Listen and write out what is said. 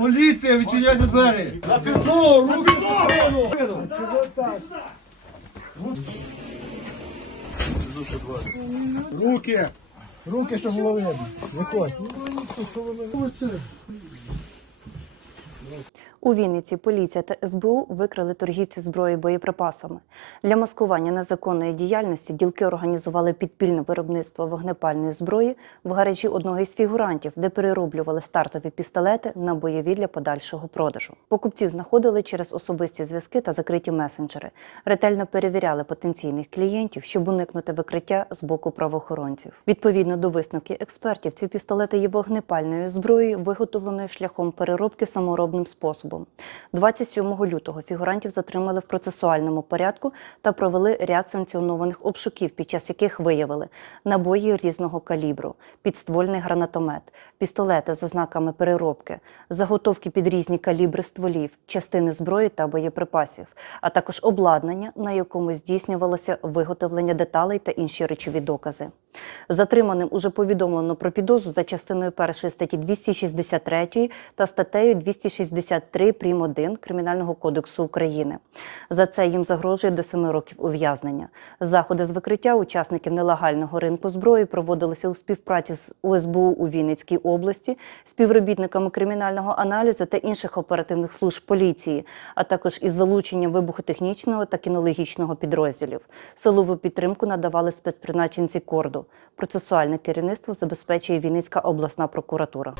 Поліція, відчиняйте двері! На підлогу, руки в спину! Руки! Руки, щоб було видно. Виходь. У Вінниці поліція та СБУ викрили торгівці зброї боєприпасами. Для маскування незаконної діяльності ділки організували підпільне виробництво вогнепальної зброї в гаражі одного із фігурантів, де перероблювали стартові пістолети на бойові для подальшого продажу. Покупців знаходили через особисті зв'язки та закриті месенджери. Ретельно перевіряли потенційних клієнтів, щоб уникнути викриття з боку правоохоронців. Відповідно до висновків експертів, ці пістолети є вогнепальною зброєю, виготовленою шляхом переробки саморобним способом. 27 лютого фігурантів затримали в процесуальному порядку та провели ряд санкціонованих обшуків, під час яких виявили набої різного калібру, підствольний гранатомет, пістолети з ознаками переробки, заготовки під різні калібри стволів, частини зброї та боєприпасів, а також обладнання, на якому здійснювалося виготовлення деталей та інші речові докази. Затриманим уже повідомлено про підозру за частиною першої статті 263 та статтею 263 прим. 1 Кримінального кодексу України. За це їм загрожує до 7 років ув'язнення. Заходи з викриття учасників нелегального ринку зброї проводилися у співпраці з УСБУ у Вінницькій області, співробітниками кримінального аналізу та інших оперативних служб поліції, а також із залученням вибухотехнічного та кінологічного підрозділів. Силову підтримку надавали спецпризначенці корду. Процесуальне керівництво забезпечує Вінницька обласна прокуратура.